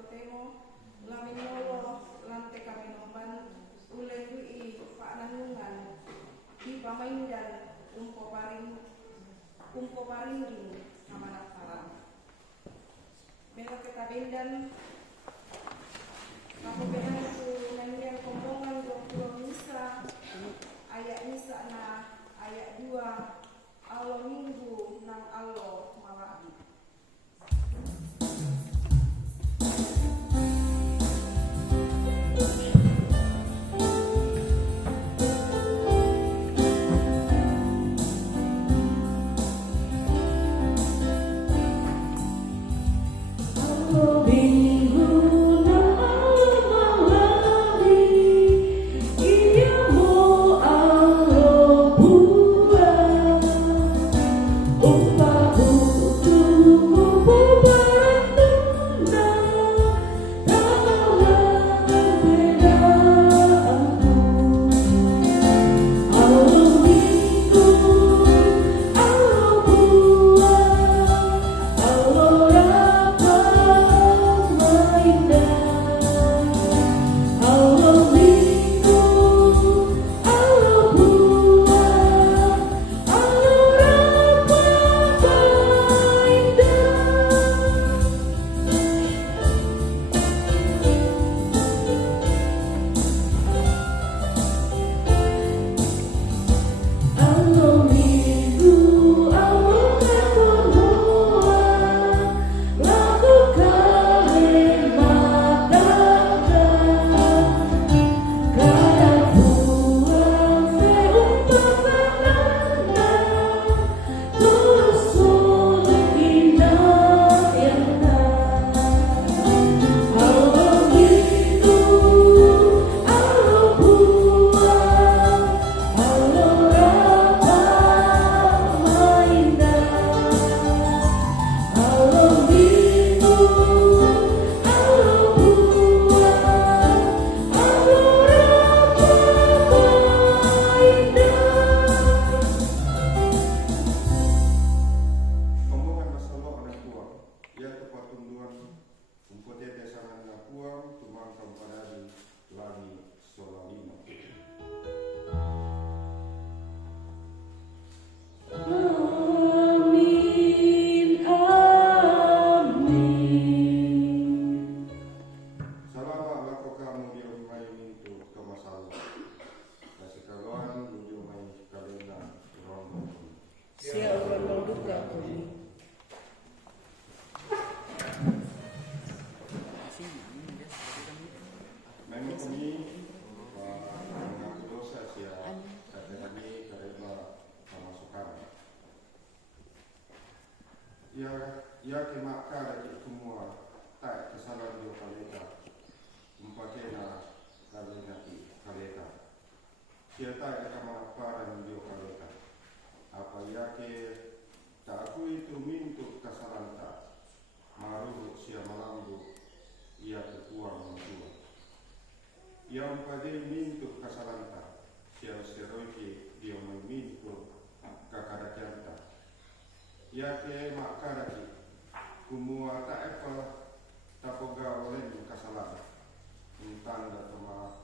totemo laminolo lante kaminomban ulegui pananungan di pamaindan umpo paringin amanat salam. Bela kita bendan aku bendan ku nanya kombongan 20 misa ayat misa na ayat 2 alo minggu nang alo malabi. Ya que marcar de semua tak kesalahan dia kaleta umpatena kaleta sia tak kama paran dia kaleta apa ya que tak aku itu mintu kesalahan tak maru sia malambu ia kepuang mentua yang pada mintu kesalahan tak sia seroiki dia mintu kakarakianta ya que marcar de kumua tak apa tapoga oleh kasalahan tanda sama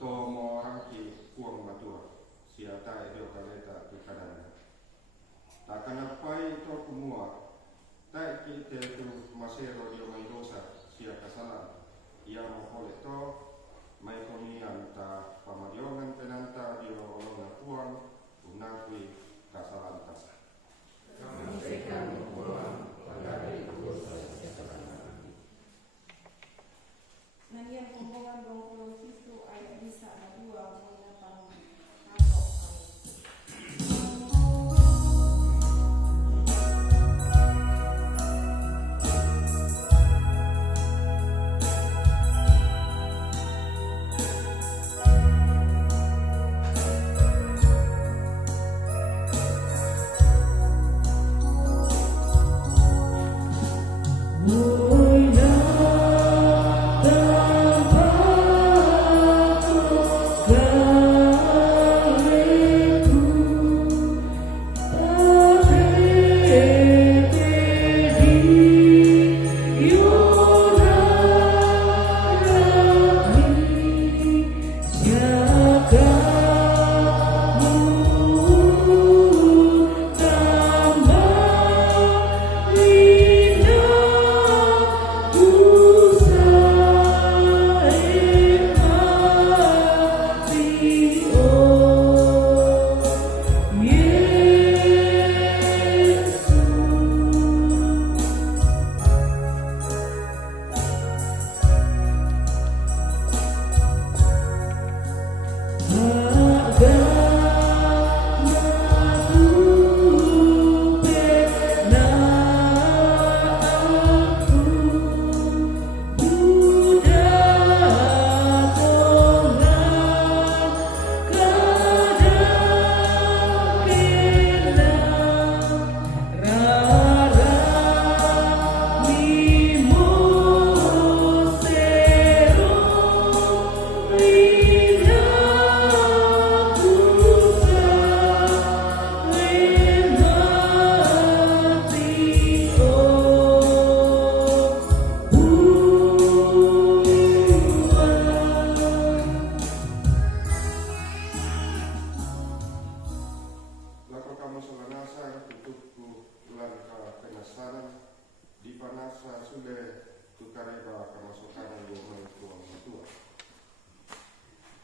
tomo orang ki kuang batua siata itu kaleta di kanan tak kenapa itu kumua tak kita itu masero dia mai dosa sia kasalahan ia mohon itu mai komian ta pamadiongan penanta dia olong kuang unakui kasalahan tas Nanya kombongan 20 situ ayat misa 2 mengenai atau sana di panasa sudah tukareba kemasukan yang tuang tua.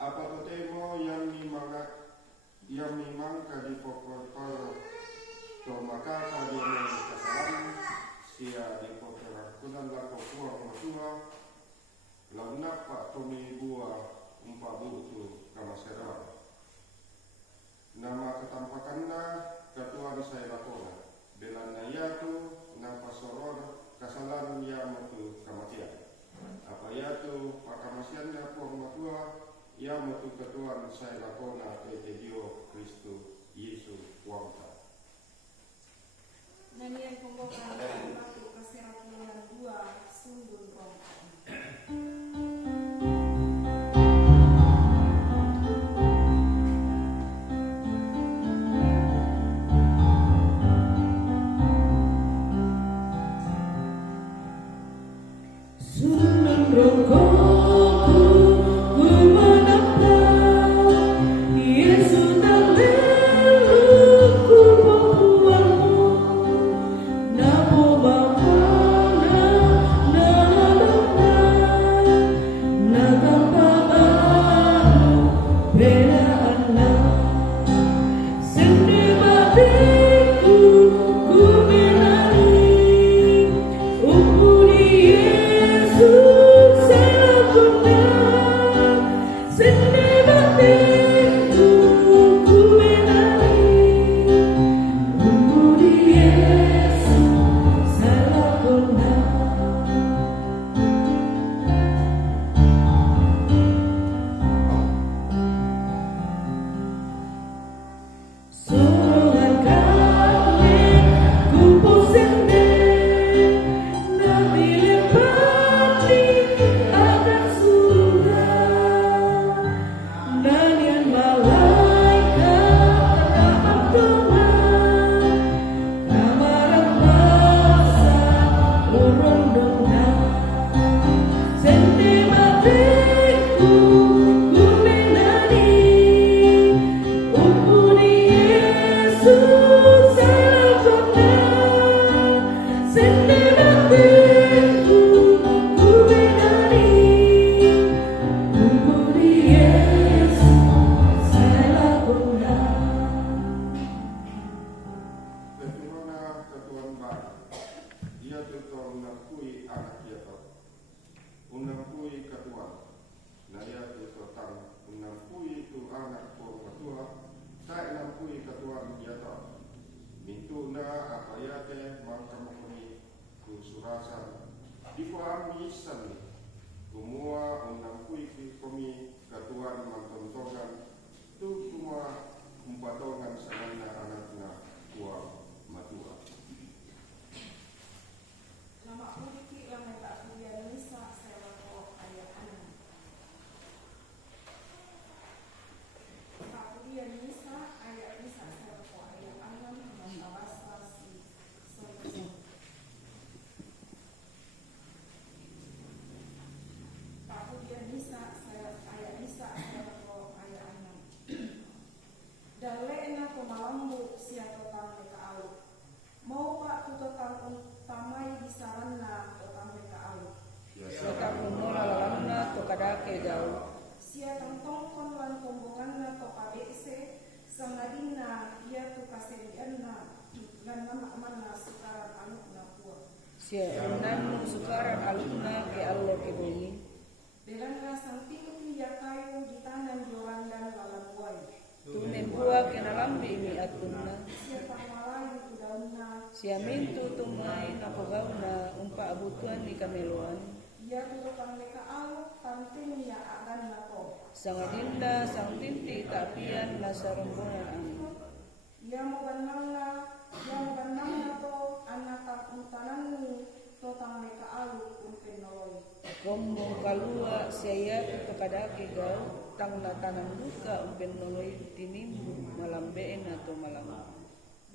Apa tu temo yang memang kadi pokok to maka kadi kesalahan sia di pokok kunan lako tuang tua launa pak tomi buah umpa butu kamasera. Nama ketampakanna ketuan saya lakona belana yatu nang pasoron kasalahan ya mutu kamatian. Apa yatu pakamasiannya por matua ya mutu ketuan saya lakona te Dio Kristu Yesus wangta. Nyanyian pembukaan waktu keserapulan 2 sundun roh. Sukaran alumna ke Allah ke bumi. Belanda sang tinggi ya kayu di tangan joran dan lalan buai. Tunen buah ke nalambi mi atunna. Siapa malai kudauna. Siamintu tumai napogauna umpa abutuan ni kameluan. Ia tukang leka Allah tanting ya akan nato. Sang adinda sang tinti tapian nasa rombongan angin. Ia mau ganang to anak untanani totang leka alu umpenoloy. Rombong kalua siaya kepadake gau tang natanan buka umpenoloy tinimbu malambeen atau malam.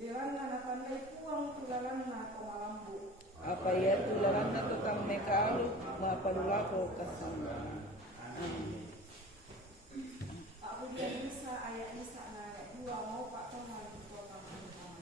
Belanda napandai puang tulalan atau malambu. Apa ya tulalan atau tang meka alu mapadulako kasama. Amin. Aku dia bisa ayat Isa na ayat 2 mau Pak Tomal di kota Mantong.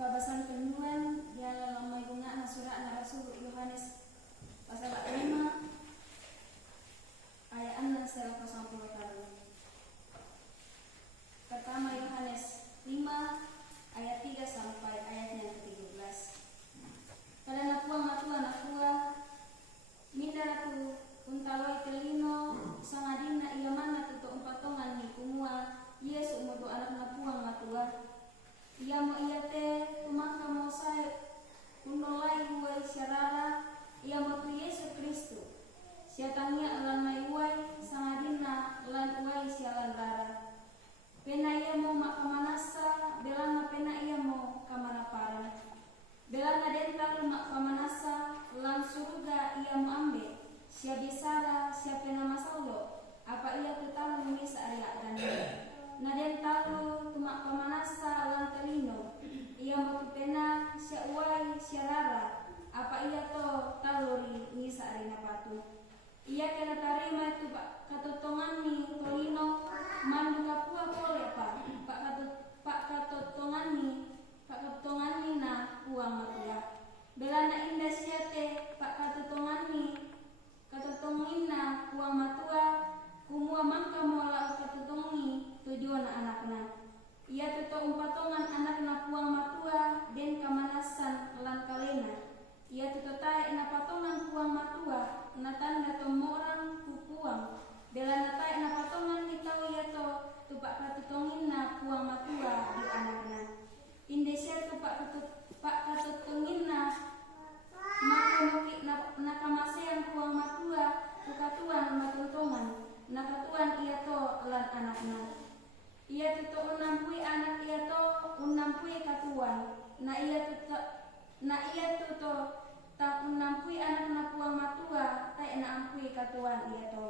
Pabasan penuan dia dalam mayungan surat Rasul Yohanes pasal 5 ayat 6 sampai 10. Pertama Yohanes 5 ayat 3 sampai ayatnya ke-13. Pada nakua minda tu untaloi telino sangadina ia mana tuto umpatongan ni kumua Yesu umudu anak napuang matua. Ia mo ia te tumaka mo sai unolai huai syarara ia mo tu Yesu Kristus sia bisara, sia pena masaulo, apa ia tu talu mengisa aria dan naden talu tumak pamanasa lan telino, ia mau pena sia uai sia rara, apa ia to taluri ngisa arina patu. Ia kena tarima itu katotongani tolino mandu kapua pole pak katotongani na puang matua. Belana indah siate pak katotongina puang matua kumua mangka mola katotongi tujuan anakna. Ia tuto umpatongan anakna puang matua den kamanasan lan kalena. Ia tuto tae na patongan puang matua na tanda tomorang pupuang. Belana tae na patongan ni tau ia to tupak katotongin na puang matua di anakna. Indesia tupak katotongin na makamuki na kamasean puang matua tukatuan matuntongan na katuan ia to lan anakna. Ia tuto unampui anak ia to unampui katuan na ia tuto tak unampui anak na puang matua tak na ampui katuan ia to.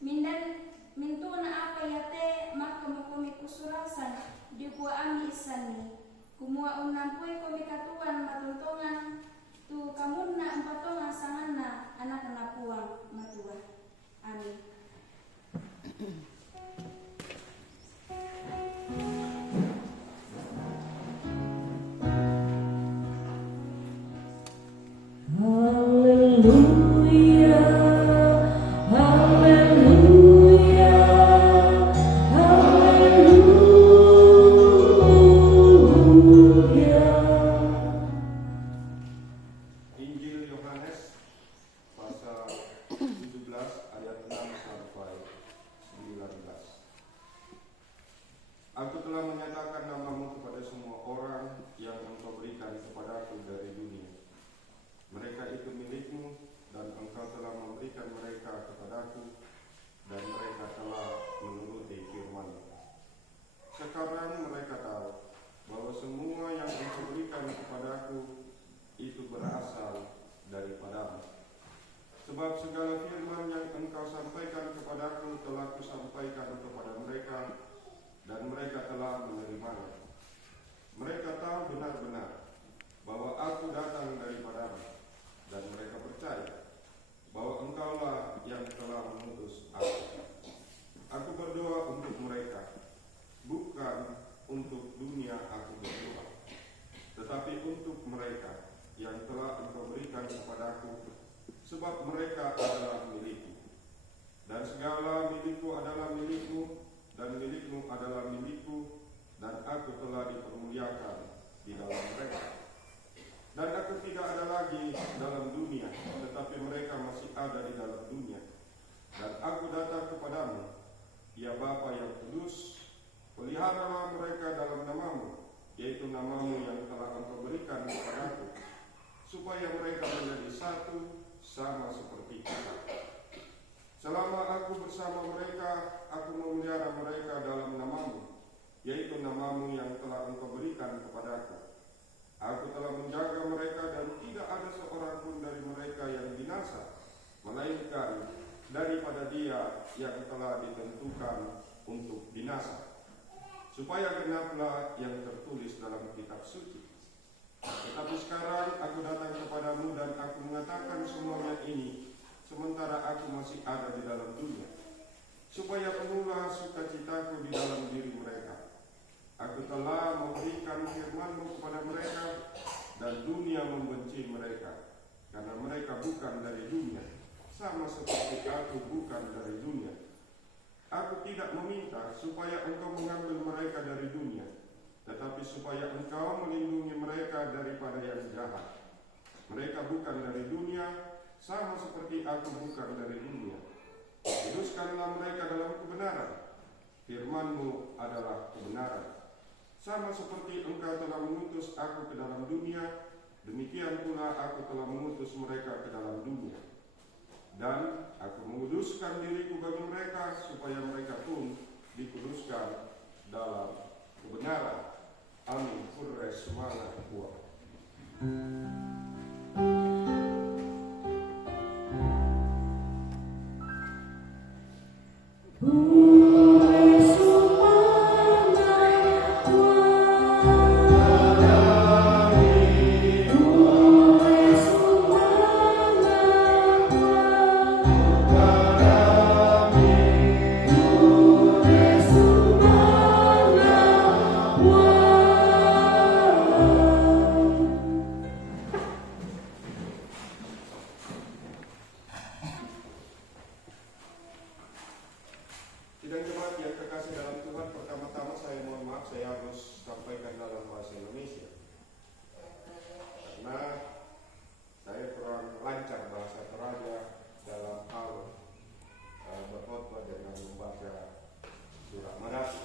Mintu na apa ia te maka komi kusurasan di buah ami isani. Kumua unampui komi katuan matuntongan tu kamunna empatongan sanganna anak na puang matua. Amin. Injil Yohanes pasal 17 ayat 6 sampai 19. Aku telah menyatakan namamu kepada semua orang yang engkau berikan kepadaku dari dunia. Mereka itu milikmu dan engkau telah memberikan mereka kepadaku dan mereka telah menuruti firman-Mu. Sekarang mereka tahu bahwa semua yang engkau berikan kepadaku itu berasal daripadamu. Sebab segala firman yang engkau sampaikan kepadaku telah kusampaikan kepada mereka dan mereka telah menerimanya. Mereka tahu benar-benar bahwa aku datang daripadamu dan mereka percaya bahwa engkaulah yang telah mengutus aku. Aku berdoa untuk mereka, bukan untuk dunia aku berdoa, tetapi untuk mereka yang telah engkau berikan kepadaku, sebab mereka adalah milikku. Dan segala milikku adalah milikmu, dan milikmu adalah milikku, dan aku telah dipermuliakan di dalam mereka. Dan aku tidak ada lagi dalam dunia, tetapi mereka masih ada di dalam dunia. Dan aku datang kepadamu, ya Bapa yang kudus, peliharalah mereka dalam namamu, yaitu namamu yang telah engkau berikan kepadaku, supaya mereka menjadi satu sama seperti kita. Selama aku bersama mereka, aku memelihara mereka dalam namamu, yaitu namamu yang telah engkau berikan kepadaku. Aku telah menjaga mereka dan tidak ada seorang pun dari mereka yang binasa, melainkan daripada dia yang telah ditentukan untuk binasa, supaya genaplah yang tertulis dalam kitab suci. Tetapi sekarang aku datang kepadamu dan aku mengatakan semuanya ini sementara aku masih ada di dalam dunia, supaya penuhlah sukacitaku di dalam diri mereka. Aku telah memberikan firman-Mu kepada mereka dan dunia membenci mereka, karena mereka bukan dari dunia, sama seperti aku bukan dari dunia. Aku tidak meminta supaya engkau mengambil mereka dari dunia, tetapi supaya engkau melindungi mereka daripada yang jahat. Mereka bukan dari dunia, sama seperti aku bukan dari dunia. Kuduskanlah mereka dalam kebenaran. Firman-Mu adalah kebenaran. Sama seperti engkau telah mengutus aku ke dalam dunia, demikian pula aku telah mengutus mereka ke dalam dunia. Dan aku menguduskan diriku bagi mereka, supaya mereka pun dikuduskan dalam kebenaran. Amin. Kures semangat buah. Sidang jemaat yang kekasih dalam Tuhan, pertama-tama saya mohon maaf, saya harus sampaikan dalam bahasa Indonesia karena saya kurang lancar bahasa Toraja dalam hal berkhotbah dengan membaca surat Madati,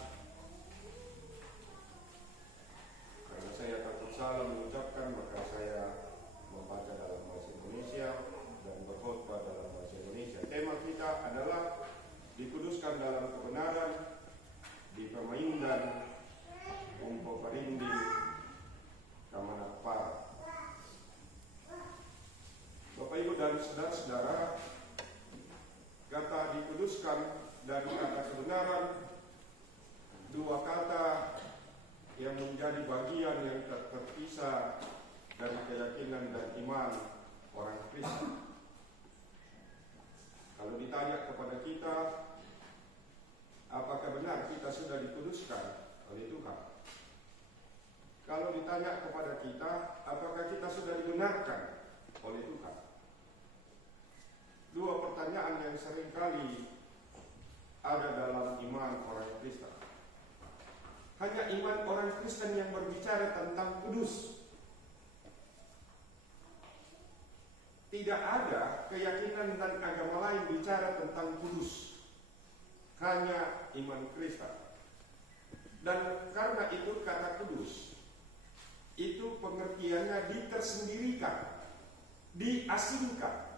karena saya takut salah mengucapkan, maka saya membaca dalam bahasa Indonesia dan berkhotbah dalam bahasa Indonesia. Tema kita adalah dikuduskan dalam kebenaran, dipermainkan, umpo parindi, kamanapa. Bapak Ibu dan saudara-saudara, kata dikuduskan dan kata kebenaran, dua kata yang menjadi bagian yang tak terpisah dari keyakinan dan iman orang Kristen. Kalau ditanya kepada kita, apakah benar kita sudah dikuduskan oleh Tuhan? Kalau ditanya kepada kita, apakah kita sudah dibenarkan oleh Tuhan? Dua pertanyaan yang seringkali ada dalam iman orang Kristen. Hanya iman orang Kristen yang berbicara tentang kudus. Tidak ada keyakinan dan agama lain bicara tentang kudus. Hanya iman Kristen. Dan karena itu kata kudus, itu pengertiannya ditersendirikan, diasingkan.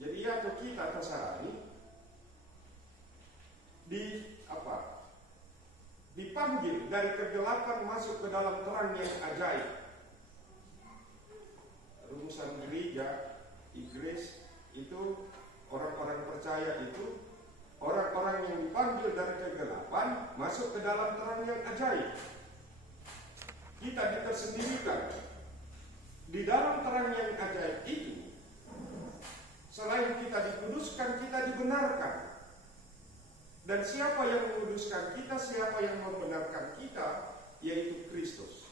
Jadi atau kita terserah dipanggil dari kegelapan masuk ke dalam terang yang ajaib. Rumusan gereja, igres, itu orang-orang percaya itu orang-orang yang dipanggil dari kegelapan masuk ke dalam terang yang ajaib. Kita ditersendirikan di dalam terang yang ajaib itu. Selain kita dikuduskan, kita dibenarkan. Dan siapa yang menguduskan kita, siapa yang membenarkan kita, yaitu Kristus.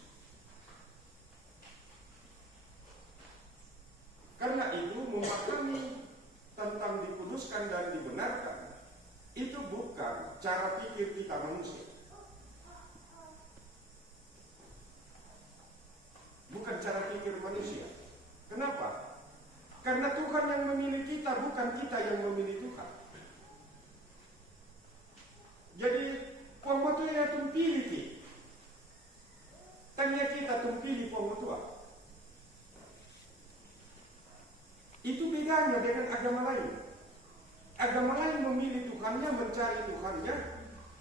Karena itu memahami tentang dikuduskan dan dibenarkan itu bukan cara pikir kita manusia. Bukan cara pikir manusia. Kenapa? Karena Tuhan yang memilih kita, bukan kita yang memilih Tuhan. Jadi, pembuat yang tumpili kita. Tanya kita tumpili pembuat. Itu bedanya dengan agama lain. Agama lain memilih Tuhannya, mencari Tuhannya.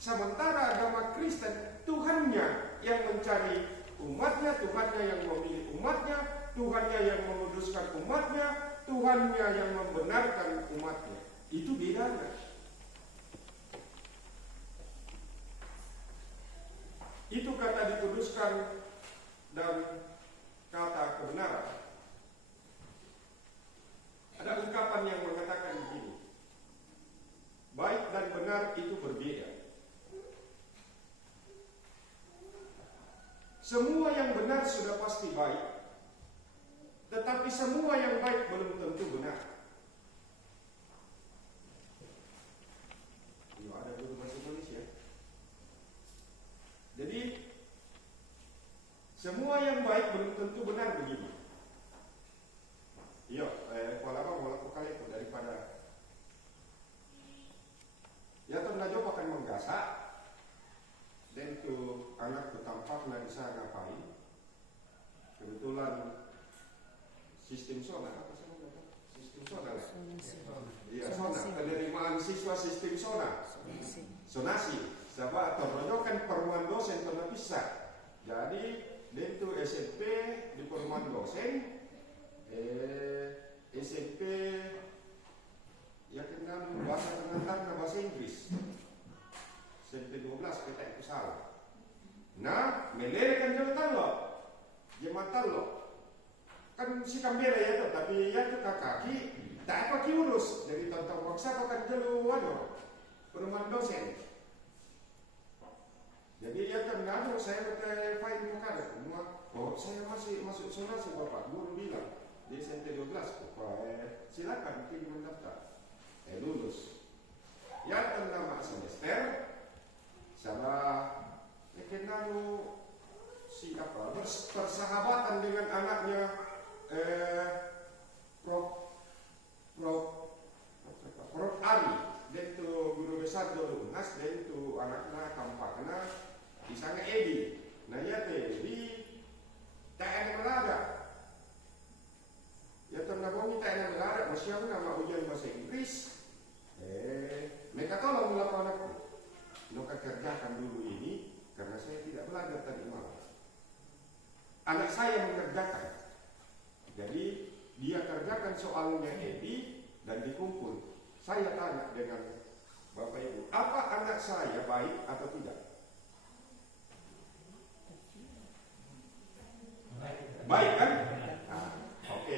Sementara agama Kristen, Tuhannya yang mencari umatnya, Tuhannya yang memilih umatnya, Tuhannya yang menguduskan umatnya, Tuhannya yang membenarkan umatnya. Itu bedanya. Itu kata dikuduskan dan kata kebenaran. Ada ungkapan yang mengatakan begini, baik dan benar itu berbeda. Semua yang benar sudah pasti baik, tetapi semua yang baik belum tentu benar. Ini ada guru bahasa Indonesia. Jadi semua yang baik belum tentu benar begini. Iya, kalau apa mau lakukan itu daripada ya tanda jawab akan menggasak dan itu anak tampaknya bisa ngapain. Kebetulan sistem zona apa sih namanya? Sistem zona. Iya, zona. Penerimaan siswa sistem zona. Zonasi. Sebab terrojokan perumahan dosen pernah pisah. Jadi itu SMP di perumahan dosen, SMP ya kan bela ya tuh, tapi ya tuh kaki tak apa kiurus jadi tonton maksa pakai keluar perumahan dosen. Jadi ya kan ngadu saya pakai file muka ada semua. Oh saya masih masuk sonasi bapak guru bilang di SMP 12 silakan pilih mendaftar. Lulus. Ya kan nama semester sama kenal siapa persahabatan dengan anaknya Prof Ari dan itu guru besar dulu Unas dan itu anaknya kampaknya di sana Edi. Nah ya teh di TN Melada ya ternabongi TN Melada masih nama ujian bahasa Inggris mereka tolong melakukan aku mereka kerjakan dulu ini karena saya tidak belajar tadi malam. Anak saya mengerjakan. Jadi dia kerjakan soalnya Edi dan dikumpul. Saya tanya dengan Bapak Ibu, apa anak saya baik atau tidak? Baik kan? Nah, oke.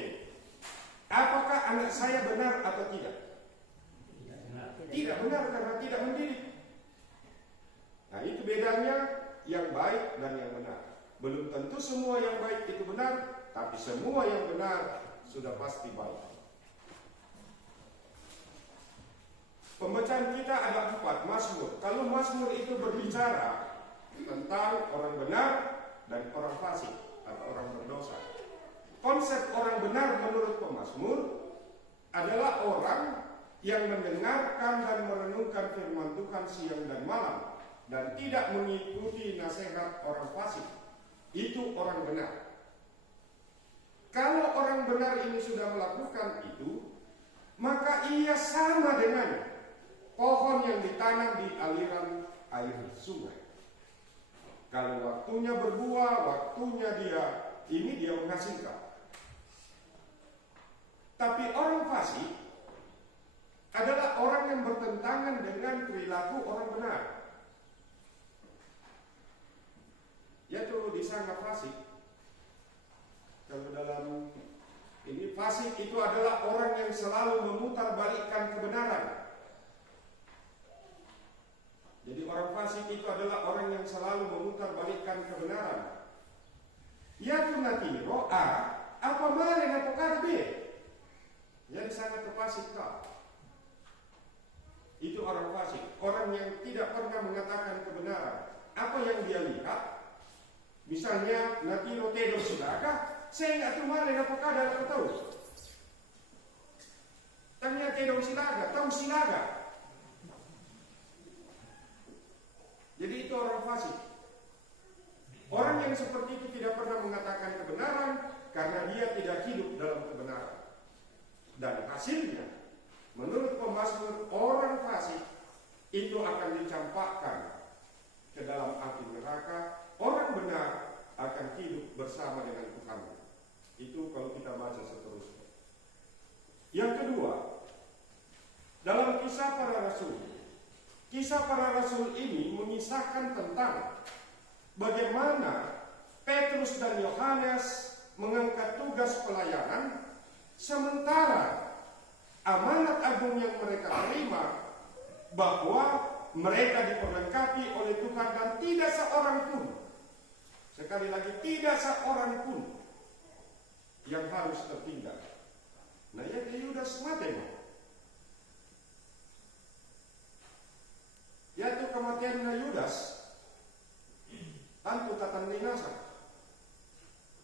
Apakah anak saya benar atau tidak? Tidak benar karena tidak mendidik. Nah itu bedanya yang baik dan yang benar. Belum tentu semua yang baik itu benar, tapi semua yang benar sudah pasti baik. Pembacaan kita ada 4 Mazmur. Kalau Mazmur itu berbicara tentang orang benar dan orang fasik atau orang berdosa. Konsep orang benar menurut pemazmur adalah orang yang mendengarkan dan merenungkan firman Tuhan siang dan malam dan tidak mengikuti nasihat orang fasik. Itu orang benar. Kalau orang benar ini sudah melakukan itu, maka ia sama dengan pohon yang ditanam di aliran air sungai. Kalau waktunya berbuah, waktunya dia menghasilkan. Tapi orang fasik adalah orang yang bertentangan dengan perilaku orang benar. Yaitu disangka fasik. Kalau dalam ini fasik itu adalah orang yang selalu memutarbalikkan kebenaran. Jadi orang fasik itu adalah orang yang selalu memutarbalikkan kebenaran. Yaitu nanti roa apa malen apa karbe. Yang sangat terfasik kau. Itu orang fasik, orang yang tidak pernah mengatakan kebenaran. Apa yang dia lihat, misalnya nanti rotedo sudahkah? Saya nggak tahu mana apa kadang aku tahu. Tanya tedong silaga, tahu silaga. Jadi itu orang fasik. Orang yang seperti itu tidak pernah mengatakan kebenaran karena dia tidak hidup dalam kebenaran. Dan hasilnya, menurut pemazmur, orang fasik itu akan dicampakkan ke dalam api neraka. Orang benar akan hidup bersama dengan Tuhan. Itu kalau kita baca seterusnya. Yang kedua, dalam kisah para rasul. Kisah para rasul ini mengisahkan tentang bagaimana Petrus dan Yohanes mengangkat tugas pelayanan, sementara amanat agung yang mereka terima bahwa mereka diperlengkapi oleh Tuhan dan tidak seorang pun, sekali lagi tidak seorang pun yang harus tertinggal. Nah ya Yudas mati. Yaitu kematian Yudas tentu tatan dinasa.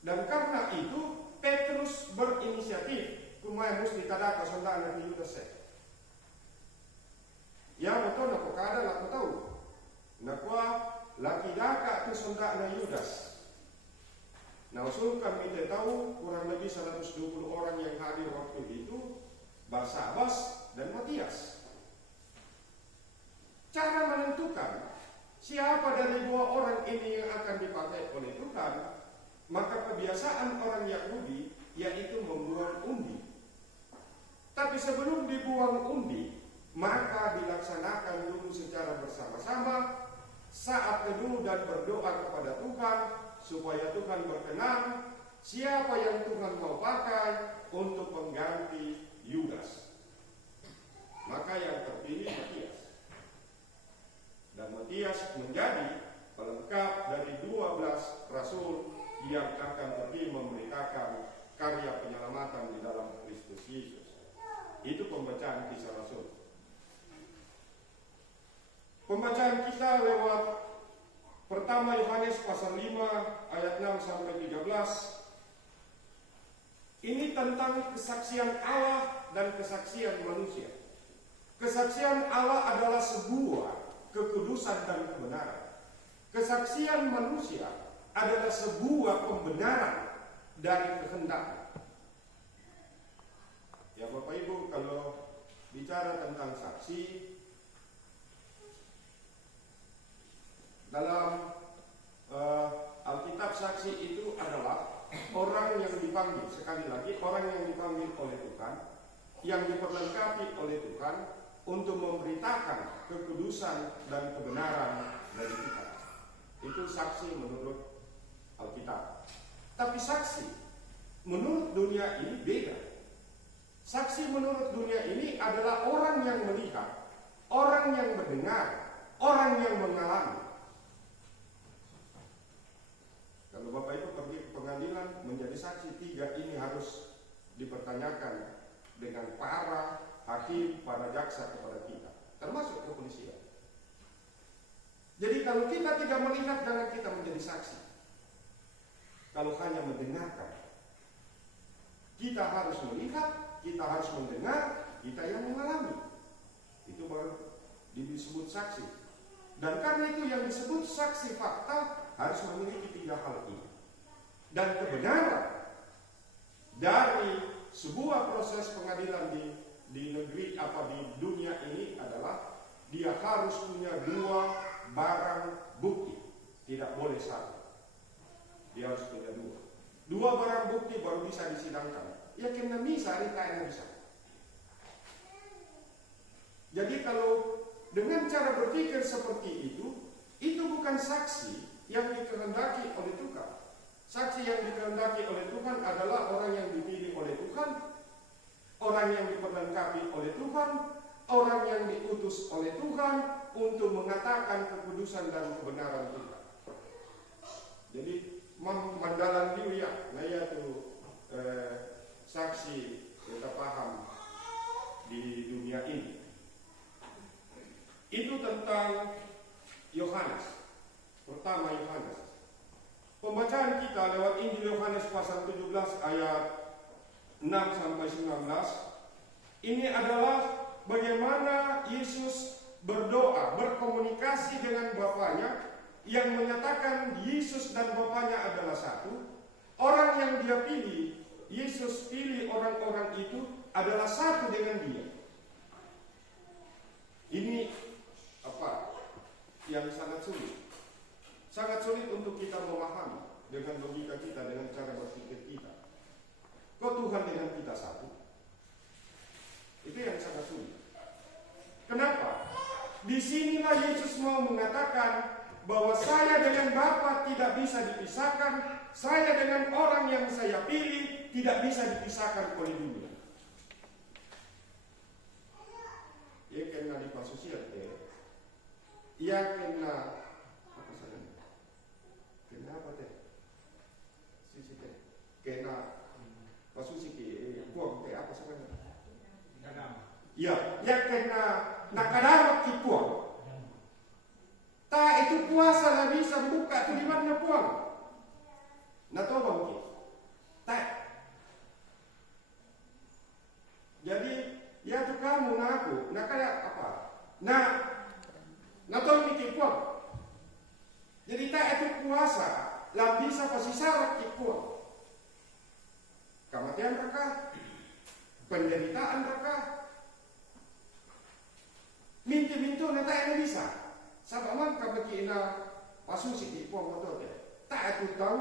Dan karena itu Petrus berinisiatif kumai mesti tadaka sonda anak Yudas. Ya betul nak kada lah tahu. Nakwa laki daka tu sonda anak Yudas. Nah usul kami tahu kurang lebih 120 orang yang hadir waktu itu, Barsabas dan Matias. Cara menentukan siapa dari 2 orang ini yang akan dipakai oleh Tuhan, maka kebiasaan orang Yahudi yaitu membuang undi. Tapi sebelum dibuang undi, maka dilaksanakan dulu secara bersama-sama saat teduh dan berdoa kepada Tuhan supaya Tuhan berkenan siapa yang Tuhan mau pakai untuk mengganti Yudas. Maka yang terpilih Matias. Dan Matias menjadi pelengkap dari 12 rasul yang akan pergi memberitakan karya penyelamatan di dalam Kristus Yesus. Itu pembacaan Kisah Rasul. Pembacaan kita lewat pertama Yohanes pasal 5 ayat 6 sampai 13. Ini tentang kesaksian Allah dan kesaksian manusia. Kesaksian Allah adalah sebuah kekudusan dan kebenaran. Kesaksian manusia adalah sebuah pembenaran dari kehendak. Ya Bapak Ibu, kalau bicara tentang saksi, dalam Alkitab saksi itu adalah orang yang dipanggil, sekali lagi orang yang dipanggil oleh Tuhan, yang diperlengkapi oleh Tuhan untuk memberitakan kekudusan dan kebenaran dari kita. Itu saksi menurut Alkitab. Tapi saksi menurut dunia ini beda. Saksi menurut dunia ini adalah orang yang melihat, orang yang mendengar, orang yang mengalami. Kalau Bapak Ibu pergi ke pengadilan menjadi saksi, 3 ini harus dipertanyakan dengan para hakim, para jaksa kepada kita, termasuk kepolisian. Jadi kalau kita tidak melihat, jangan kita menjadi saksi. Kalau hanya mendengarkan, kita harus melihat, kita harus mendengar, kita yang mengalami. Itu baru disebut saksi. Dan karena itu yang disebut saksi fakta harus memiliki 3 hal ini. Dan kebenaran dari sebuah proses pengadilan di negeri di dunia ini adalah dia harus punya 2 barang bukti, tidak boleh 1. Dia harus punya 2 barang bukti baru bisa disidangkan. Ya kena bisa, ini bisa. Jadi kalau dengan cara berpikir seperti itu bukan saksi yang dikehendaki oleh Tuhan. Saksi yang dikehendaki oleh Tuhan adalah orang yang dipilih oleh Tuhan, orang yang diperlengkapi oleh Tuhan, orang yang diutus oleh Tuhan untuk mengatakan kekudusan dan kebenaran Tuhan. Jadi mandalan dia, nah yaitu saksi kita paham di dunia ini. Itu tentang Yohanes. Pertama Yohanes. Pembacaan kita lewat Injil Yohanes pasal 17 ayat 6 sampai 19. Ini adalah bagaimana Yesus berdoa, berkomunikasi dengan Bapanya, yang menyatakan Yesus dan Bapanya adalah satu. Orang yang dia pilih, Yesus pilih orang-orang itu adalah satu dengan dia. Ini yang sangat sulit. Sangat sulit untuk kita memahami dengan logika kita, dengan cara berpikir kita. Kok Tuhan dengan kita satu? Itu yang sangat sulit. Kenapa? Disinilah Yesus mau mengatakan bahwa saya dengan Bapa tidak bisa dipisahkan, saya dengan orang yang saya pilih tidak bisa dipisahkan oleh dunia. Ya kena dipasusiat ya. Ya kena apa saja? Kena apa teh? Sisi teh. Kena pasusi ke buang teh apa saja? Ya, ya kena nakadamat ki puang. Ta itu puasa lah bisa buka tu di mana puang. Nah tahu bang ki? Ta. Jadi ya tu kamu ngaku, nak kayak apa? Nah tahu mikir puang. Jadi ta itu puasa lah bisa pasti syarat ki puang. Kematian raka, penderitaan raka. Mintu-mintu nata ini bisa. Sabaman kabekina pasusi di puang motor dia. Tak aku tahu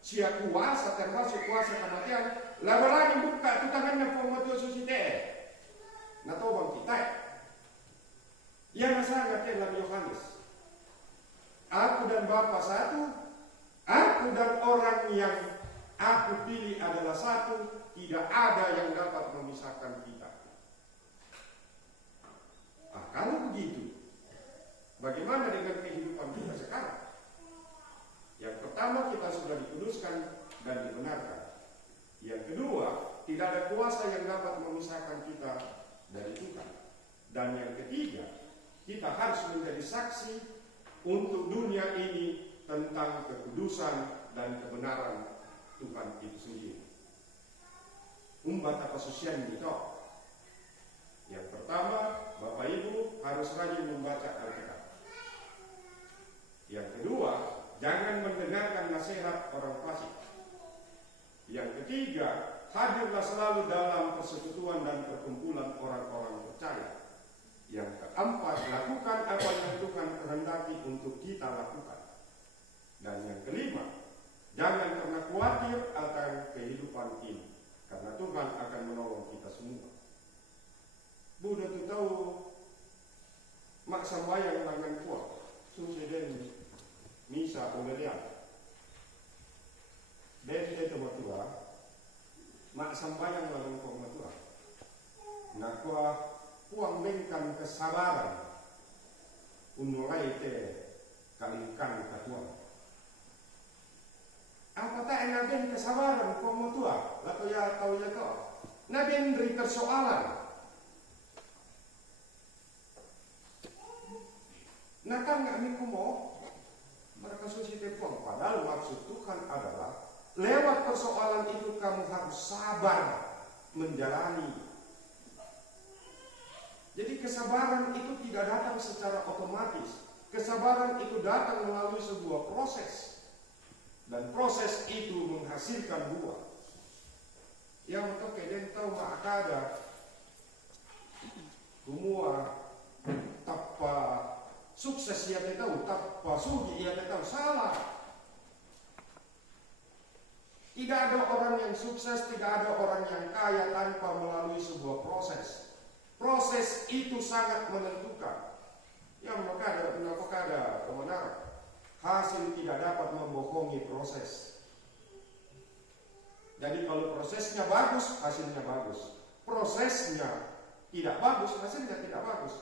siap kuasa termasuk kuasa kematian. Lalu buka tu tangannya puang motor susi teh. Nah tahu bang kita. Yang sangat dalam Yohanes. Aku dan Bapa satu. Aku dan orang yang aku aku pilih adalah satu, tidak ada yang dapat memisahkan kita. Kalau begitu, bagaimana dengan kehidupan kita sekarang? Yang pertama, kita sudah dikuduskan dan dibenarkan. Yang kedua, tidak ada kuasa yang dapat memisahkan kita dari Tuhan. Dan yang ketiga, kita harus menjadi saksi untuk dunia ini tentang kekudusan dan kebenaran Tuhan itu sendiri. Umbat apa susian itu? Yang pertama, Bapak Ibu harus rajin membaca Alkitab. Yang kedua, jangan mendengarkan nasihat orang fasik. Yang ketiga, hadirlah selalu dalam persekutuan dan perkumpulan orang-orang percaya. Yang keempat, lakukan apa yang Tuhan kehendaki untuk kita lakukan. Dan yang kelima, jangan pernah khawatir akan kehidupan ini, karena Tuhan akan menolong kita semua. Buddha tu tahu mak sambayang dengan kuat, suseden misa pembelian. Dan itu matua, mak sambayang dengan kuat matua. Nakwa puang bengkan kesabaran, unulai te kalingkan katuan. Apa tak naben kesabaran kuat matua? Lato ya tahu ya to. Naben beri persoalan. Nakang kami kumo mereka suci tepung. Padahal maksud Tuhan adalah lewat persoalan itu kamu harus sabar menjalani. Jadi kesabaran itu tidak datang secara otomatis. Kesabaran itu datang melalui sebuah proses. Dan proses itu menghasilkan buah. Yang untuk kalian tahu makada semua tanpa sukses ia tahu, tanpa sugi ia tahu, salah. Tidak ada orang yang sukses, tidak ada orang yang kaya tanpa melalui sebuah proses. Proses itu sangat menentukan. Yang makada kebenaran. Hasil tidak dapat membohongi proses. Jadi kalau prosesnya bagus, hasilnya bagus. Prosesnya tidak bagus, hasilnya tidak bagus.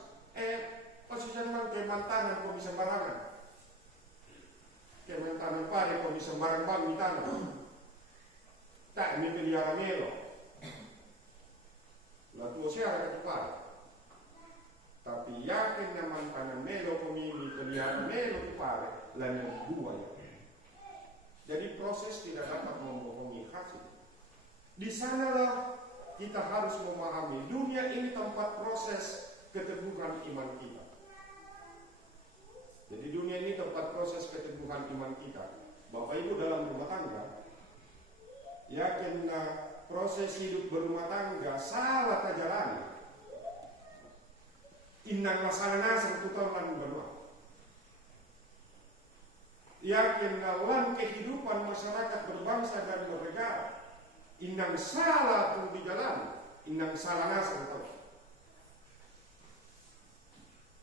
Pasien mang kemantanan kau bisa sembarangan. Kemantanan pare kau bisa sembarang bang di tanah. Tak mipelihara melo. Lalu siapa kata pare. Tapi yakin na mantanan melo kau mipelihara melo tu pare lalu buaya. Jadi proses tidak dapat membohongi hasil. Di sanalah kita harus memahami dunia ini tempat proses keteguhan iman kita. Jadi dunia ini tempat proses keteguhan iman kita. Bapak Ibu dalam rumah tangga, yakin proses hidup berumah tangga salah terjalani. Inang masalah nasar tutang lan berumah. Yakin dalam kehidupan masyarakat berbangsa dan bernegara, inang salah tu dijalani, inang salah nasar tu.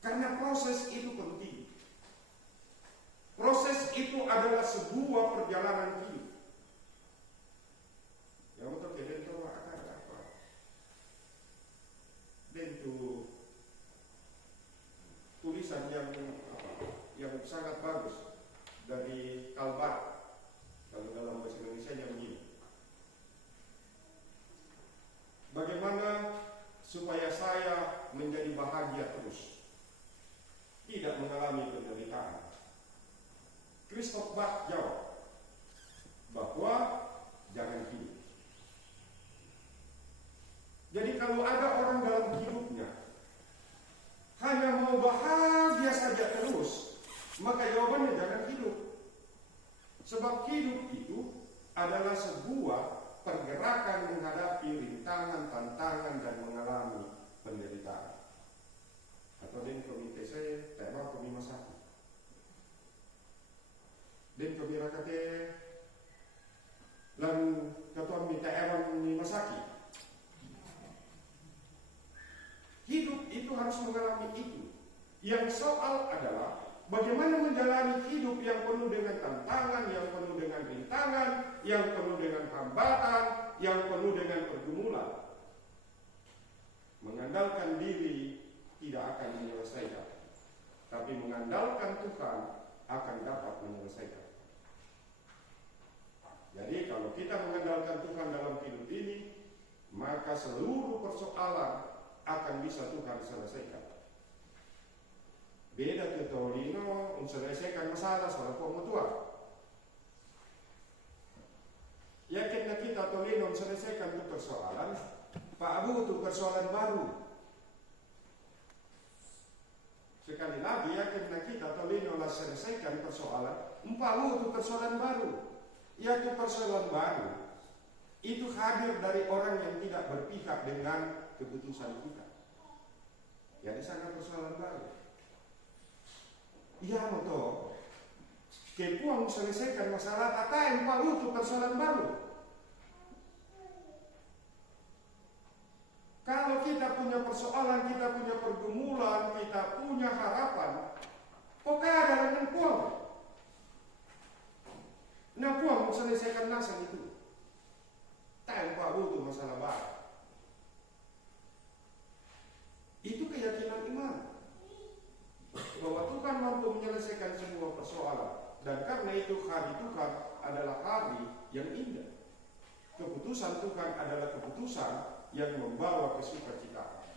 Karena proses itu penting. Proses itu adalah sebuah perjalanan hidup. Yang untuk kalian tahu akan apa? Dan itu tulisan yang sangat bagus dari Kalbar. Kalau dalam bahasa Indonesia yang begini. Bagaimana supaya saya menjadi bahagia terus, tidak mengalami penderitaan? Christoph Bach jawab bahwa jangan hidup. Jadi kalau ada orang dalam hidupnya hanya mau bahagia saja terus, maka jawabannya jangan hidup. Sebab hidup itu adalah sebuah pergerakan menghadapi rintangan, tantangan, dan mengalami penderitaan. Atau di komite saya, tema komite masaki. Dan kami rakate lan ketua minta ewan ni masaki. Hidup itu harus mengalami itu. Yang soal adalah bagaimana menjalani hidup yang penuh dengan tantangan, yang penuh dengan rintangan, yang penuh dengan hambatan, yang penuh dengan pergumulan. Mengandalkan diri tidak akan menyelesaikan, tapi mengandalkan Tuhan akan dapat menyelesaikan. Jadi kalau kita mengandalkan Tuhan dalam hidup ini, maka seluruh persoalan akan bisa Tuhan selesaikan. Beda ke Tolino menyelesaikan masalah soal pemutuan. Yakinlah kita Tolino menyelesaikan itu persoalan, Pak Abu itu persoalan baru. Sekali lagi yakinlah kita Tolino selesaikan persoalan, Pak Abu itu persoalan baru. Yaitu persoalan baru itu hadir dari orang yang tidak berpihak dengan keputusan kita. Jadi sangat persoalan baru. Ya betul. Kepuang selesaikan masalah kata yang palu itu persoalan baru. Kalau kita punya persoalan, kita punya pergumulan, kita punya harapan, pokoknya ada dengan puang. Nah puang selesaikan nasan itu. Tak yang palu itu masalah baru. Itu keyakinan iman bahwa Tuhan mampu menyelesaikan semua persoalan, dan karena itu hari Tuhan adalah hari yang indah. Keputusan Tuhan adalah keputusan yang membawa kesukacita.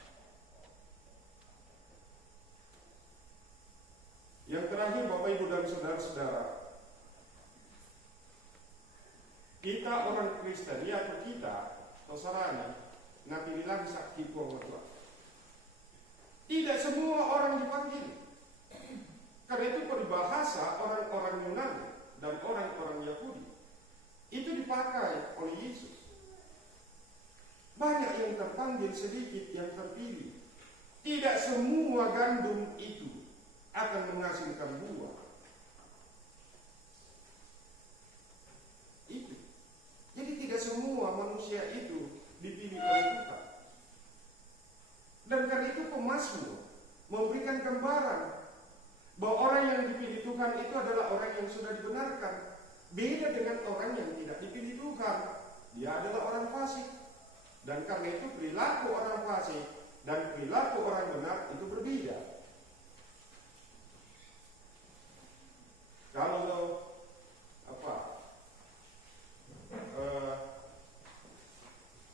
Yang terakhir Bapak Ibu dan Saudara-saudara, kita orang Kristen, ya kita Tosarani nanti bilang sakti Tuhan. Tidak semua orang dipanggil. Karena itu peribahasa orang-orang Yunani dan orang-orang Yahudi itu dipakai oleh Yesus. Banyak yang terpanggil, sedikit yang terpilih. Tidak semua gandum itu akan menghasilkan buah. Itu. Jadi tidak semua manusia itu dipilih oleh Tuhan. Dan karena itu Mazmur memberikan gambaran bahwa orang yang dipilih Tuhan itu adalah orang yang sudah dibenarkan. Beda dengan orang yang tidak dipilih Tuhan. Dia adalah orang fasik. Dan karena itu perilaku orang fasik dan perilaku orang benar itu berbeda. Kalau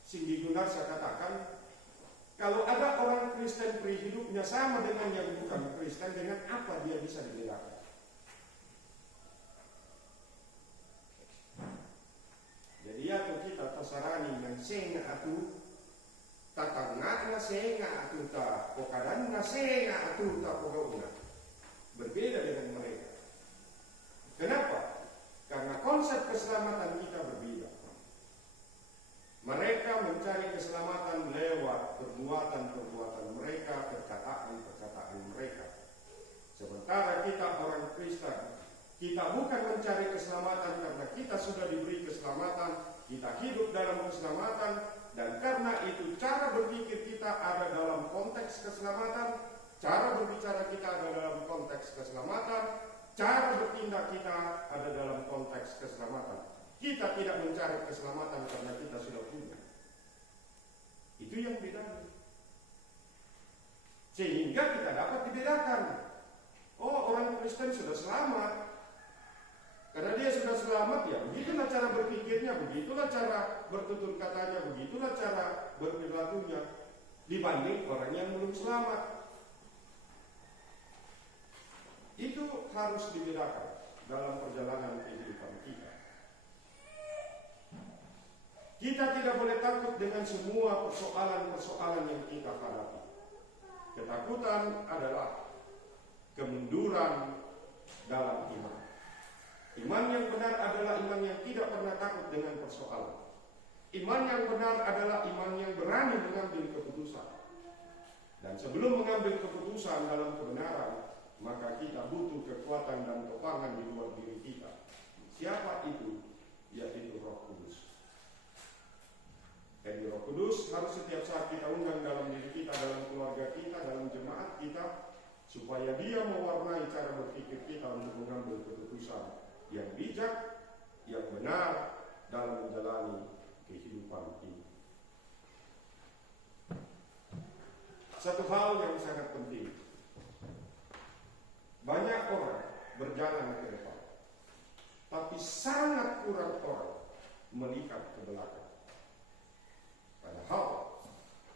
Singgi Gunarsa katakan, kalau ada orang Kristen hidupnya sama dengan yang bukan Kristen, dengan apa dia bisa dibedakan? Jadi ya kita tasarani yang senga atu tatangana senga atu ta pokadanna senga atu ta pokauna. Berbeda dengan mereka. Kenapa? Karena konsep keselamatan kita berbeda. Mereka mencari keselamatan lewat perbuatan-perbuatan mereka, perkataan-perkataan mereka. Sementara kita orang Kristen, kita bukan mencari keselamatan karena kita sudah diberi keselamatan, kita hidup dalam keselamatan, dan karena itu cara berpikir kita ada dalam konteks keselamatan, cara berbicara kita ada dalam konteks keselamatan, cara bertindak kita ada dalam konteks keselamatan. Kita tidak mencari keselamatan karena kita sudah punya. Itu yang beda. Sehingga kita dapat dibedakan. Oh, orang Kristen sudah selamat. Karena dia sudah selamat, ya begitulah cara berpikirnya, begitulah cara bertutur katanya, begitulah cara berperilakunya. Dibanding orang yang belum selamat. Itu harus dibedakan dalam perjalanan kehidupan kita. Kita tidak boleh takut dengan semua persoalan-persoalan yang kita hadapi. Ketakutan adalah kemunduran dalam iman. Iman yang benar adalah iman yang tidak pernah takut dengan persoalan. Iman yang benar adalah iman yang berani mengambil keputusan. Dan sebelum mengambil keputusan dalam kebenaran, maka kita butuh kekuatan dan topangan di luar diri kita. Siapa itu? Yaitu Roh Kudus. Jadi Roh Kudus harus setiap saat kita undang dalam diri kita, dalam keluarga kita, dalam jemaat kita, supaya dia mewarnai cara berpikir kita untuk mengambil keputusan yang bijak, yang benar dalam menjalani kehidupan ini. Satu hal yang sangat penting, banyak orang berjalan ke depan, tapi sangat kurang orang melihat ke belakang. Padahal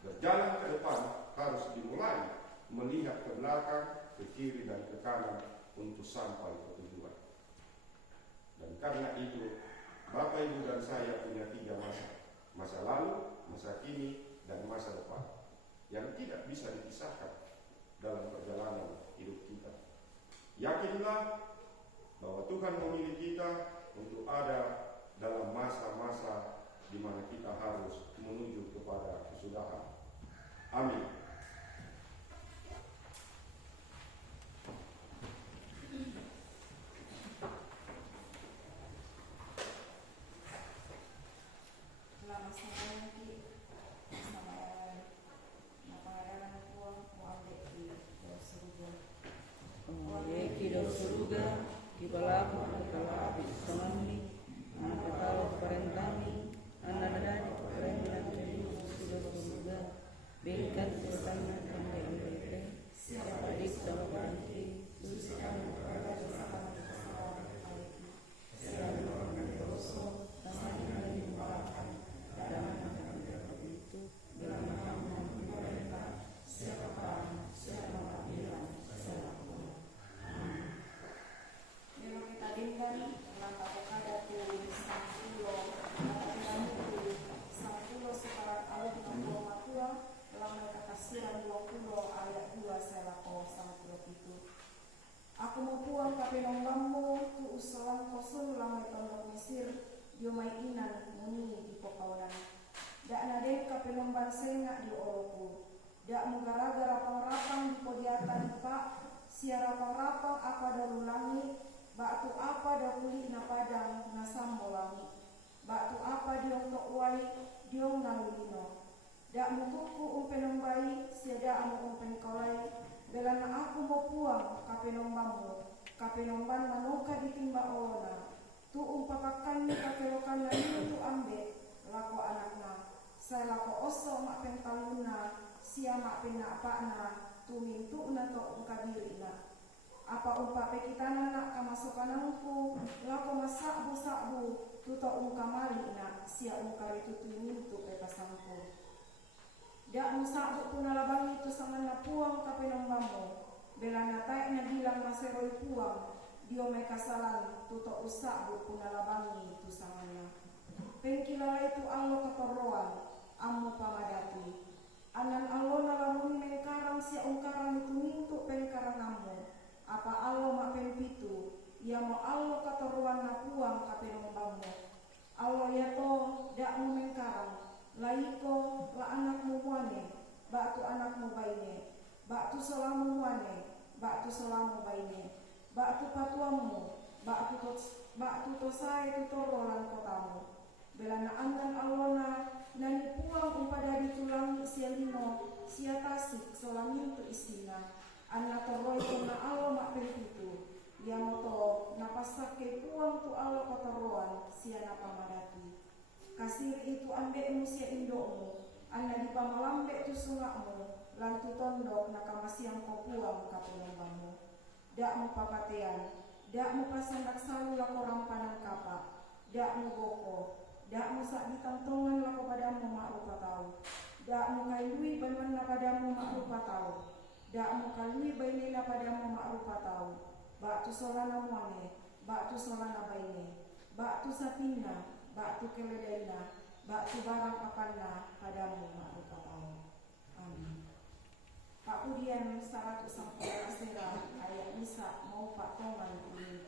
berjalan ke depan harus dimulai melihat ke belakang, ke kiri dan ke kanan untuk sampai ke tujuan. Dan karena itu, Bapak, Ibu, dan saya punya 3 masa. Masa lalu, masa kini, dan masa depan, yang tidak bisa dipisahkan dalam perjalanan hidup kita. Yakinlah bahwa Tuhan memilih kita untuk ada dalam masa-masa di mana kita harus menuju kepada kesudahan. Amin. Aku mau puang kapenonggammu tu usalang kosun lamai tondok Mesir diomai inan muni di pokawanan. Dak naden kapenongban sengak di oroku. Dak mugara-gara pangrapang di podiatan pak siara pangrapang apa dalu langit. Batu apa dakuli na padang na sambo langit. Batu apa diong tok wai diong nalulino. Dak mutuku umpenongbai siada amu umpenkolai. Belana aku mau puang kapenombamu, kapenomban manoka ditimba olona. Tu umpapakan ni kapelokan na tu ambe, lako anakna. Saya lako oso mak pentaluna, sia mak penapakna, tu mintu na to ungkabirina. Apa umpape kitana nak kamasokanangku, lako masakbu-sakbu, tu to ungkamalina, sia ungkari tu mintu pepasangku. Dak musabuk punalabangi tu samana puang kapenongbamu. Belana taik na bilang maseroi puang. Dio me kasalan tu to usabuk punalabangi tu samana. Pengkilala itu Allah ketoroan amu pamadati. Anan Allah nalamuni mengkarang sia ungkarang itu mintu pengkarang amu. Apa Allah mak pempitu. Ya mo Allah ketoroan na puang kapenongbamu. Allah ya to dak mu mengkarang. Laiko la anakmu muane, batu anakmu baine, batu solamu muane, batu solamu baine, batu patuamu, batu tosai tutorolan kotamu. Belana andan alona, nani puang umpadadi tulang sialino, sia tasik solamin tu isina, anna toroi kona alo mak penpitu, yamoto napasake puang tu alo kotoroan, sia napamadati. Kasir itu ambek musia indokmu, anna di pamalambe tu sungakmu, lantu tondok nakamasiang kopuang kapenongbamu. Dak mu papatean, dak mu pasandak salu lako rampanan kapa, dak mu boko, dak mu sak ditantongan lako padamu mak rupa tau, dak mu kailui banwana padamu mak rupa tau, dak mu kalui bainena padamu mak rupa tau, bak tu solana muane, bak tu solana baine, bak tu satina, bak tu keledaina, bak tu barang apanna padamu makrupa tau. Amin. Pak Pudian 100 asera ayat Nisa mau Pak Toman untuk nama.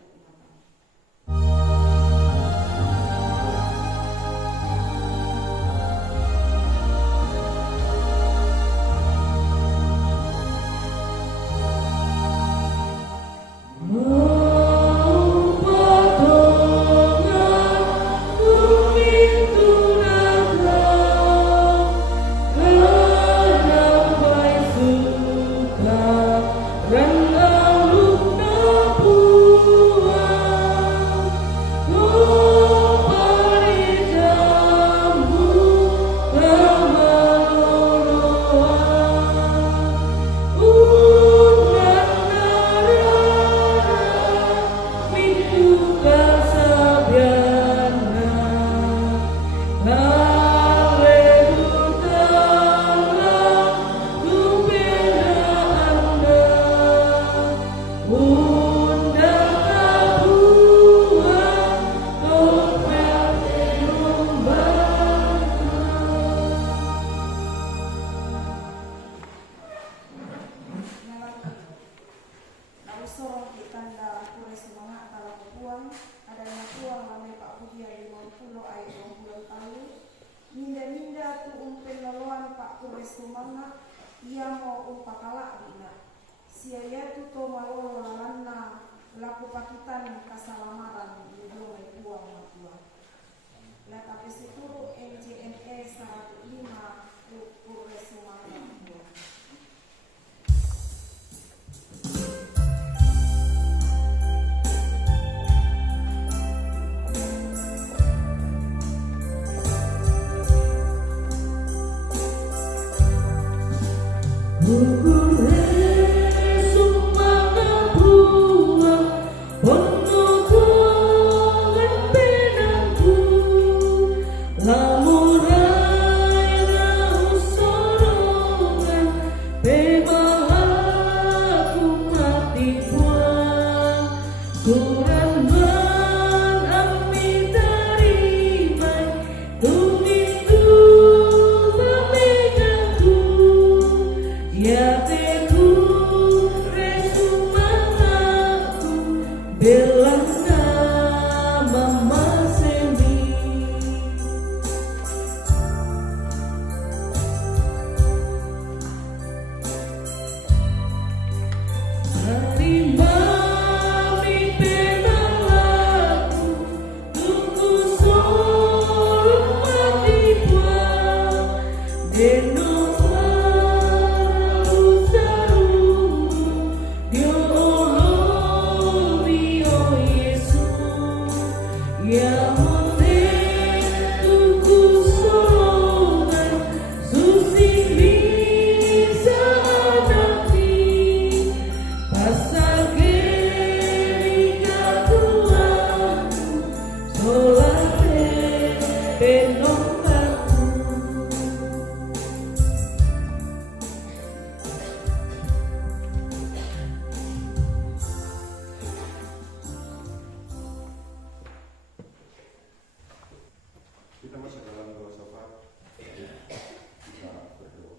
sumanga ia mau umpakala dina. Siaya tuto malolo lalana laku pakitan kasalamaran di domai uang matua. Lata pesituru NJNE 105 Purre Sumanga. Kita masih dalam doa syafaat. Kita berdoa.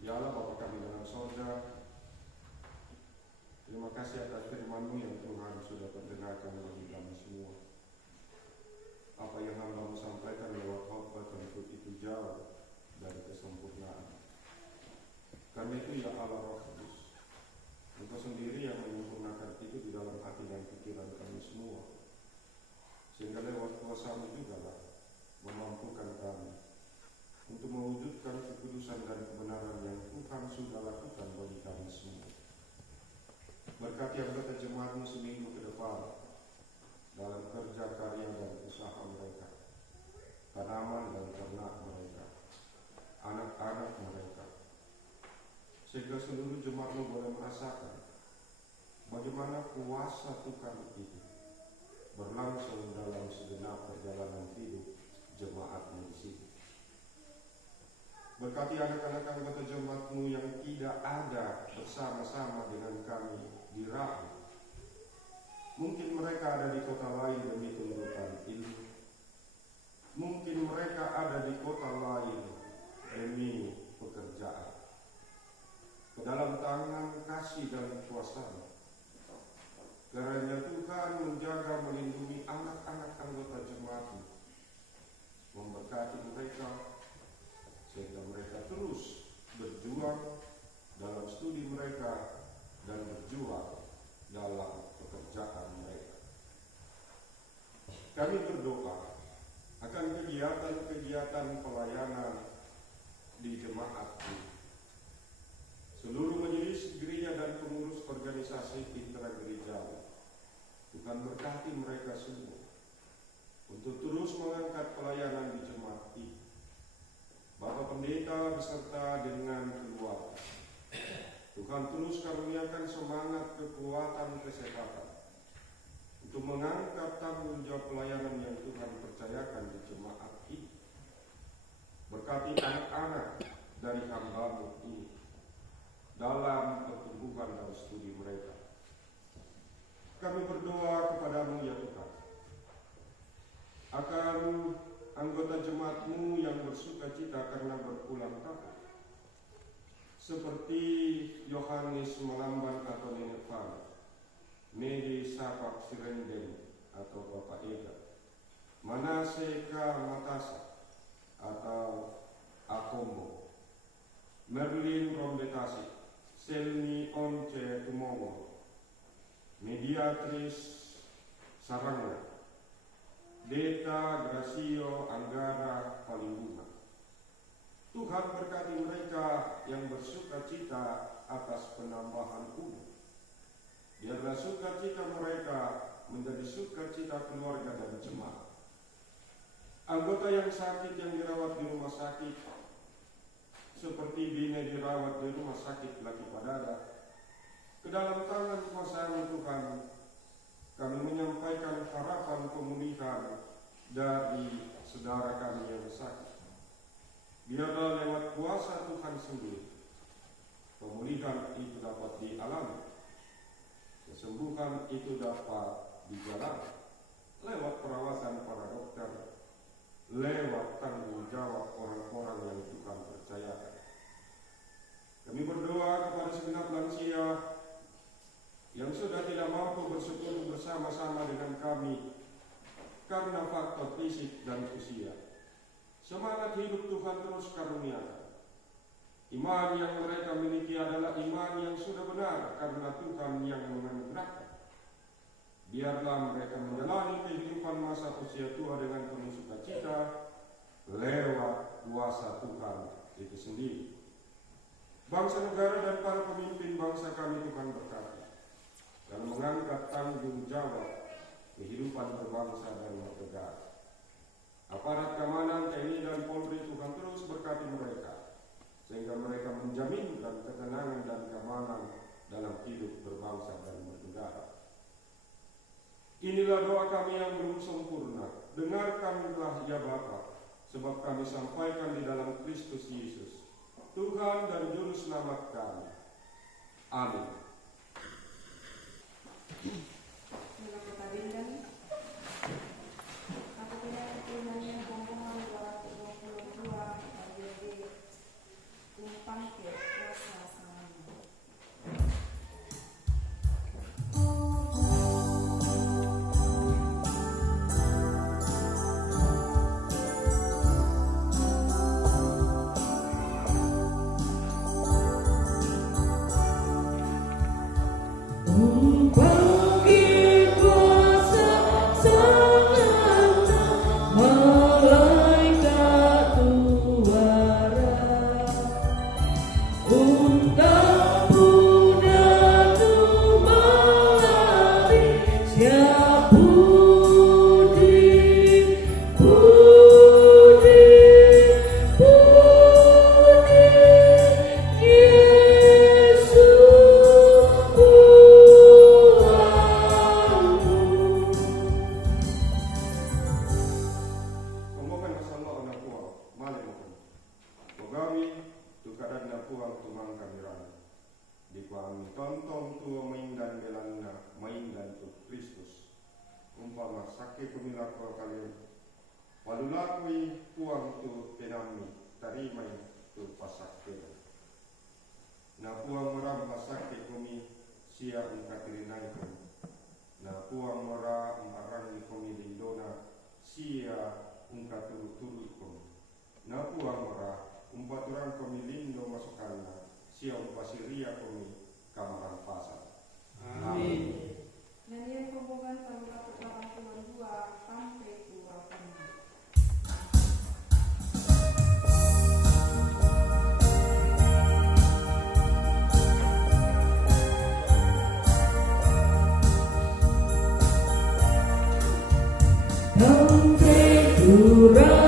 Ya Allah Bapa kami dalam sorga, terima kasih atas firman-Mu yang Tuhan sudah perdengarkan bagi kami semua. Apa yang hamba-Mu sampaikan lewat khotbah tentu itu jauh dari kesempurnaan. Karena itu ya Allah Roh Kudus, Engkau sendiri yang menyempurnakan itu di dalam hati dan pikiran kami semua. Sehingga lewat kuasa-Mu juga lah memampukan kami untuk mewujudkan kekudusan dan kebenaran yang Tuhan sudah lakukan bagi kami semua. Berkati anggota jemaat-Mu seminggu ke depan dalam kerja karya dan usaha mereka, tanaman dan ternak mereka, anak-anak mereka, sehingga seluruh jemaat-Mu boleh merasakan bagaimana kuasa Tuhan itu berlangsung dalam segenap perjalanan hidup jemaat-Mu di sini. Berkati anak-anak anggota jemaat-Mu yang tidak ada bersama-sama dengan kami di Rabu. Mungkin mereka ada di kota lain demi tuntutan ilmu. Mungkin mereka ada di kota lain demi pekerjaan. Ke dalam tangan kasih dan kuasa-Mu. Karena Tuhan menjaga melindungi anak-anak anggota jemaat-Mu, memberkati mereka sehingga mereka terus berjuang dalam studi mereka dan berjuang dalam pekerjaan mereka. Kami berdoa akan kegiatan-kegiatan pelayanan di jemaat-Mu. Seluruh majelis gereja dan pengurus organisasi intragereja, Tuhan berkati mereka semua untuk terus mengangkat pelayanan di jemaat ini. Bapak Pendeta beserta dengan keluarga, Tuhan terus karuniakan semangat, kekuatan, kesehatan untuk mengangkat tanggung jawab pelayanan yang Tuhan percayakan di jemaat ini. Berkati anak-anak dari hamba-Mu ini dalam pertumbuhan dan studi mereka. Kami berdoa kepada-Mu ya Tuhan, akan anggota jemaat-Mu yang bersuka cita karena berulang tahun, seperti Yohanes Melamban atau Nenek Fana, Medi Sapak Sirenden atau Bapak Ega, Manase K. Matasa atau Akombo, Merlin Rombetasi, Selmi Once Tumowo, Mediatris Saranga, Deta Gracio Anggara Palinggunga. Tuhan berkati mereka yang bersuka cita atas penambahan umur. Biarlah sukacita mereka menjadi sukacita keluarga dan jemaat. Anggota yang sakit yang dirawat di rumah sakit, seperti Bine dirawat di rumah sakit Laki Padada, ke dalam tangan kuasa Tuhan, kami menyampaikan harapan pemulihan dari saudara kami yang sakit. Biarlah lewat kuasa Tuhan sendiri, pemulihan itu dapat dialami, kesembuhan itu dapat dijalani, lewat perawatan para dokter, lewat tanggung jawab orang-orang yang Tuhan percayakan. Kami berdoa kepada segenap lansia yang sudah tidak mampu bersekutu bersama-sama dengan kami karena faktor fisik dan usia. Semangat hidup Tuhan terus karuniakan. Iman yang mereka miliki adalah iman yang sudah benar karena Tuhan yang menganugerahkan. Biarlah mereka menjalani kehidupan masa usia tua dengan penuh sukacita lewat kuasa Tuhan itu sendiri. Bangsa negara dan para pemimpin bangsa kami Tuhan berkati dan mengangkat tanggung jawab kehidupan berbangsa dan bernegara. Aparat keamanan TNI dan Polri Tuhan terus berkati mereka sehingga mereka menjaminkan ketenangan dan keamanan dalam hidup berbangsa dan bernegara. Inilah doa kami yang belum sempurna. Dengarkanlah ya Bapa, sebab kami sampaikan di dalam Kristus Yesus, Tuhan dan Juru Selamat kami. Amin. Surah